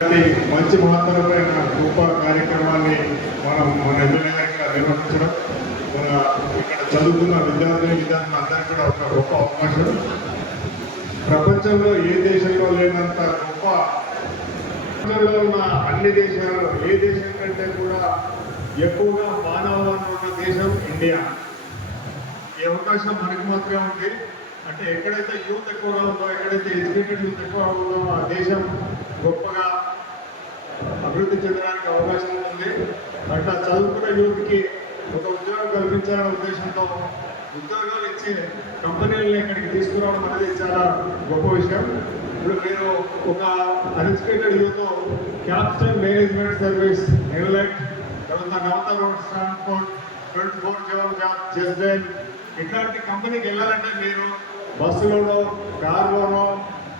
మంచి మహత్తరమైన గొప్ప కార్యక్రమాన్ని మన ఎమ్మెల్యే గారికి నిర్వహించడం ఇక్కడ చదువుతున్న విద్యార్థులందరికీ కూడా ఒక గొప్ప అవకాశం. ప్రపంచంలో ఏ దేశంలో లేనంత గొప్ప ప్రపంచంలో ఉన్న అన్ని దేశాలు ఏ దేశం కంటే కూడా ఎక్కువగా మానవ వనరులు ఉన్న దేశం ఇండియా. ఈ అవకాశం మనకి మాత్రమే ఉంది. అంటే ఎక్కడైతే యూత్ ఎక్కువగా ఉందో, ఎక్కడైతే ఎడ్యుకేటెడ్ యూత్ ఎక్కువగా ఉందో ఆ దేశం గొప్పగా అభివృద్ధి చెందడానికి అవకాశం ఉంది. అట్లా చదువుకున్న యూత్కి ఒక ఉద్యోగం కల్పించాలనే ఉద్దేశంతో ఉద్యోగాలు ఇచ్చే కంపెనీలను ఇక్కడికి తీసుకురావడం అనేది చాలా గొప్ప విషయం. ఇప్పుడు మీరు ఒక uneducated youth capital management service, ఎన్లెట్, తర్వాత Navata road transport, 24/7 job, Justdial ఇట్లాంటి కంపెనీకి వెళ్ళాలంటే మీరు బస్సులోనో, కార్లోనో,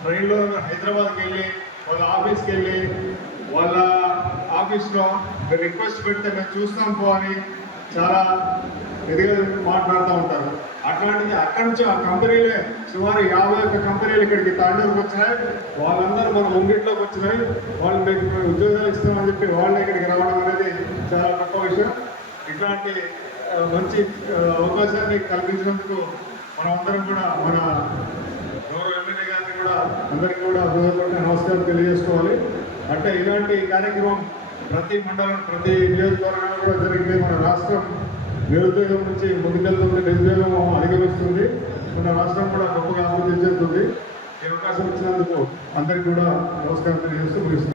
ట్రైన్లో హైదరాబాద్కి వెళ్ళి వాళ్ళ ఆఫీస్కి వెళ్ళి వాళ్ళ ఆఫీస్లో రిక్వెస్ట్ పెడితే మేము చూస్తాం పో అని చాలా ఎదిగా మాట్లాడుతూ ఉంటారు. అట్లాంటిది అక్కడి నుంచి ఆ కంపెనీలే సుమారు 51 కంపెనీలు ఇక్కడికి తాండూరుకు వచ్చినాయి. వాళ్ళందరూ మన ముంగిట్లోకి వచ్చినాయి. వాళ్ళు మీకు ఉద్యోగాలు ఇస్తామని చెప్పి వాళ్ళే ఇక్కడికి రావడం అనేది చాలా గొప్ప విషయం. ఇట్లాంటి మంచి అవకాశాన్ని కల్పించినందుకు మనం అందరం కూడా మన గౌరవ ఎమ్మెల్యే గారిని కూడా అందరికీ కూడా హృదయపూర్వక నమస్కారం తెలియజేసుకోవాలి. అంటే ఇలాంటి కార్యక్రమం ప్రతి మండలం, ప్రతి నియోజకవర్గంలో కూడా జరిగితే మన రాష్ట్రం నిరుద్యోగం నుంచి ముందుకెళ్తుంది, నిరుద్యోగం అధిగమిస్తుంది, మన రాష్ట్రం కూడా గొప్పగా అభివృద్ధి చెందుతుంది. ఈ అవకాశం ఇచ్చినందుకు అందరికీ కూడా నమస్కారం తెలియజేస్తూ ముగిస్తుంది.